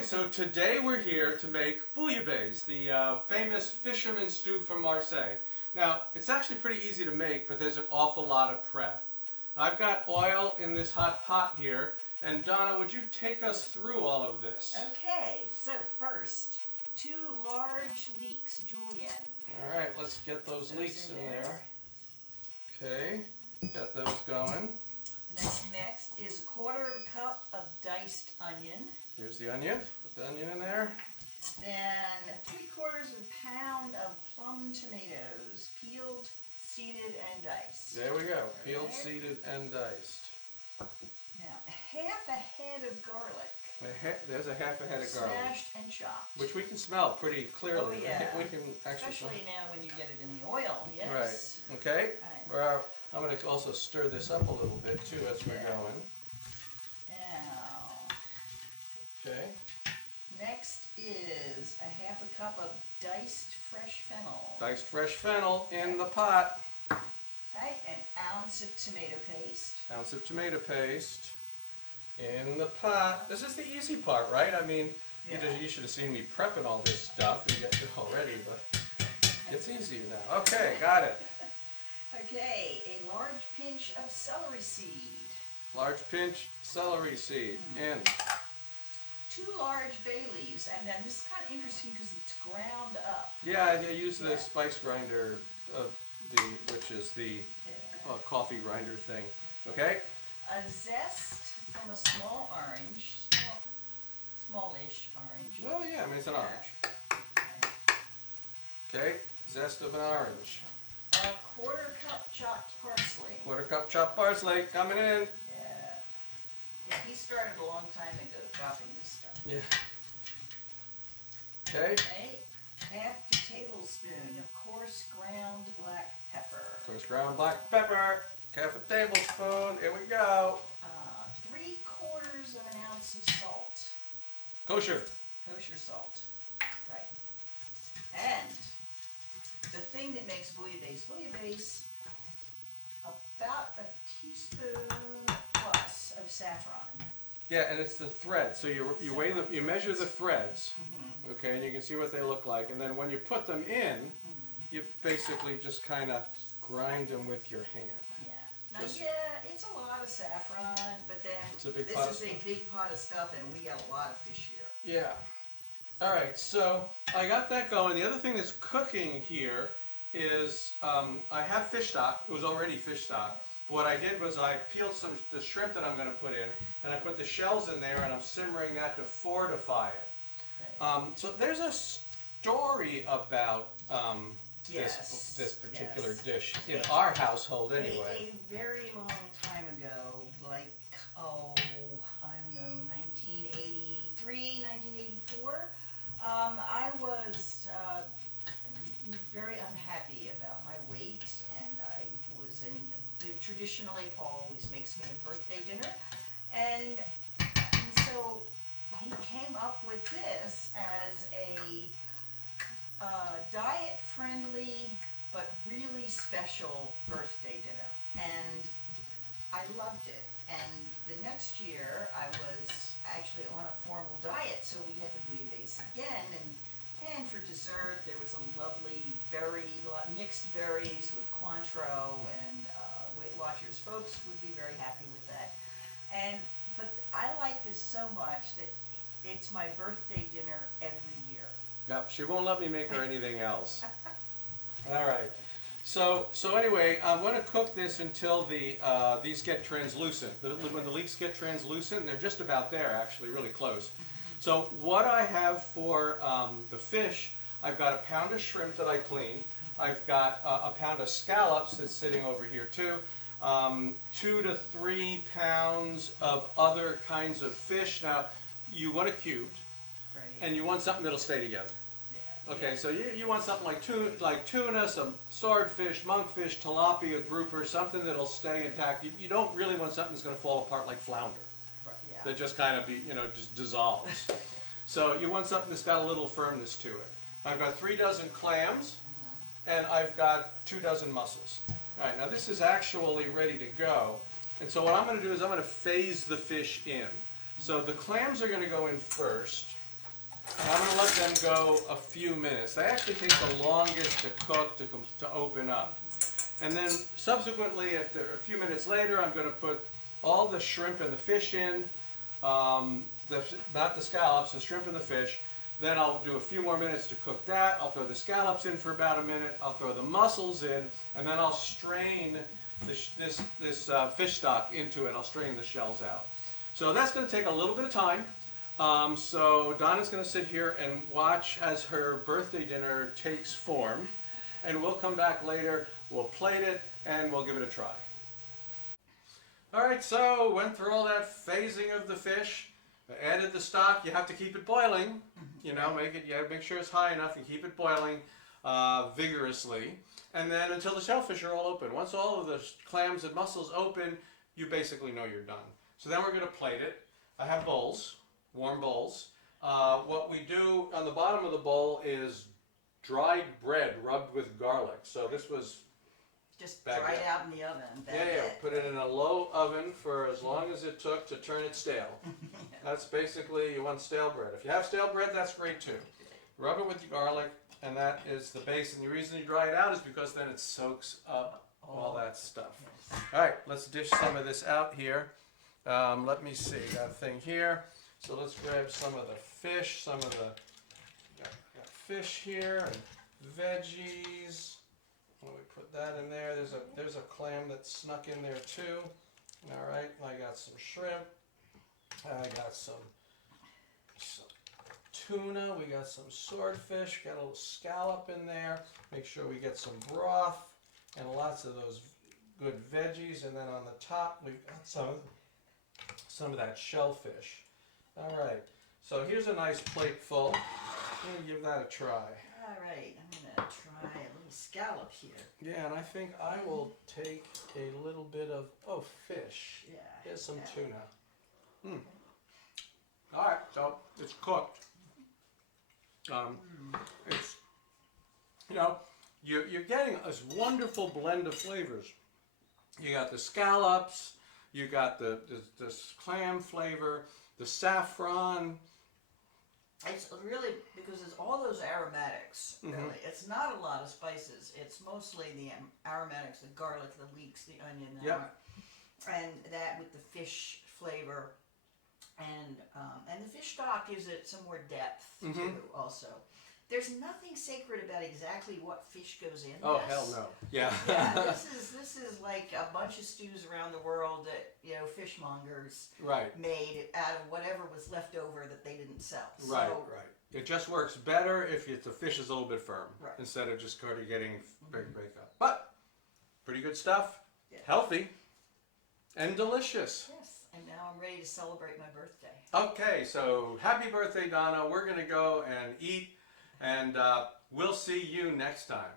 Okay, so today we're here to make bouillabaisse, the famous fisherman stew from Marseille. Now, it's actually pretty easy to make, but there's an awful lot of prep. I've got oil in this hot pot here, and Donna, would you take us through all of this? Okay, so first, 2 large leeks, julienne. All right, let's get those leeks in there. Okay, got those going. And then next is 1/4 cup of diced onion. Here's the onion. Put the onion in there. Then 3/4 pound of plum tomatoes, peeled, seeded, and diced. There we go. Peeled, Okay. seeded, and diced. Now, 1/2 head of garlic. There's a 1/2 head of garlic. Smashed and chopped. Which we can smell pretty clearly. Oh, yeah. We can actually Especially now when you get it in the oil, yes. Right. Okay. Right. I'm going to also stir this up a little bit too as we're going. Now, Okay. next is a 1/2 cup of diced fresh fennel. Diced fresh fennel in the pot. Right, an ounce of tomato paste. Ounce of tomato paste in the pot. This is the easy part, right? I mean, you should have seen me prepping all this stuff and get it all ready, but it's easy now. Okay, got it. Okay, a large pinch of celery seed. Large pinch celery seed in. 2 large bay leaves, and then this is kind of interesting because it's ground up. Yeah, I use the Yeah. spice grinder, which is the coffee grinder thing. Okay? A zest from a small orange, smallish orange. Oh yeah, I mean it's an orange. Okay, zest of an orange. A 1/4 cup chopped parsley. 1/4 cup chopped parsley coming in. Yeah, he started a long time ago chopping this stuff. Yeah. Okay. Okay, 1/2 tablespoon of coarse ground black pepper. Coarse ground black pepper. 1/2 tablespoon. Here we go. 3/4 of an ounce of salt. Kosher. Kosher salt. Right. And the thing that makes bouillabaisse, about a teaspoon plus of saffron. Yeah, and it's the thread. So you weigh them, you measure the threads. Okay, and you can see what they look like. And then when you put them in, you basically just kind of grind them with your hand. Yeah. Now, it's a lot of saffron, but then It's a big this pot is a big pot of stuff, and we got a lot of fish here. Yeah. All right, so I got that going. The other thing that's cooking here is I have fish stock. It was already fish stock. But what I did was I peeled the shrimp that I'm going to put in, and I put the shells in there, and I'm simmering that to fortify it. So there's a story about this particular dish in our household anyway. A very long time ago, like, I don't know, 1983, 1984, I was very unhappy about my weight, and I was traditionally, Paul always makes me a birthday dinner, and so he came up with this as a diet-friendly but really special birthday dinner, and I loved it. And the next year I was actually on a formal diet, so we had the bouillabaisse again, and for dessert there was a lovely mixed berries with Cointreau, and Weight Watchers folks would be very happy with that. But I like this so much that it's my birthday dinner every year. Yep, she won't let me make her anything else. All right. So anyway, I'm going to cook this until these get translucent. When the leeks get translucent, they're just about there, actually, really close. So what I have for the fish, I've got a pound of shrimp that I cleaned. I've got a pound of scallops that's sitting over here too. 2 to 3 pounds of other kinds of fish. Now, you want it cubed, Right. and you want something that'll stay together. Yeah. Okay, so you want something like tuna, some swordfish, monkfish, tilapia, grouper, something that'll stay intact. You don't really want something that's going to fall apart like flounder. Right, yeah. That just kind of just dissolves. So you want something that's got a little firmness to it. I've got 3 dozen clams, and I've got 2 dozen mussels. All right, now this is actually ready to go. And so what I'm going to do is I'm going to phase the fish in. So the clams are going to go in first. And I'm going to let them go a few minutes. They actually take the longest to cook, to open up. And then subsequently, after a few minutes later, I'm going to put all the shrimp and the fish in, not the scallops, the shrimp and the fish. Then I'll do a few more minutes to cook that. I'll throw the scallops in for about a minute. I'll throw the mussels in, and then I'll strain this fish stock into it. I'll strain the shells out. So that's going to take a little bit of time. So Donna's going to sit here and watch as her birthday dinner takes form, and we'll come back later. We'll plate it, and we'll give it a try. All right, so went through all that phasing of the fish. Added the stock. You have to keep it boiling. You know, make sure it's high enough and keep it boiling vigorously. And then until the shellfish are all open. Once all of the clams and mussels open, you basically know you're done. So then we're going to plate it. I have bowls, warm bowls. What we do on the bottom of the bowl is dried bread rubbed with garlic. So this was just dried out in the oven. Yeah. Put it in a low oven for as long as it took to turn it stale. That's basically, you want stale bread. If you have stale bread, that's great too. Rub it with the garlic, and that is the base. And the reason you dry it out is because then it soaks up all that stuff. All right, let's dish some of this out here. Let me see, got a thing here. So let's grab some of the fish, got fish here, and veggies. Let me put that in there. There's a clam that snuck in there too. All right, I got some shrimp. I got some tuna. We got some swordfish. Got a little scallop in there. Make sure we get some broth and lots of those good veggies. And then on the top, we've got some of that shellfish. All right. So here's a nice plate full. I'm gonna give that a try. All right, I'm gonna try a little scallop here. Yeah, and I think I will take a little bit of fish. Yeah. Here's some tuna. All right, so it's cooked. It's you're getting this wonderful blend of flavors. You got the scallops, you got the clam flavor, the saffron. It's really, because it's all those aromatics, really. It's not a lot of spices. It's mostly the aromatics, the garlic, the leeks, the onion, and that with the fish flavor. And the fish stock gives it some more depth, too, also. There's nothing sacred about exactly what fish goes in. Oh, hell no. Yeah. This is like a bunch of stews around the world that, fishmongers made out of whatever was left over that they didn't sell. Right. It just works better if the fish is a little bit firm instead of just kind of getting break up. But pretty good stuff. Yeah. Healthy and delicious. Yes. And now I'm ready to celebrate my birthday. Okay, so happy birthday, Donna. We're going to go and eat, and we'll see you next time.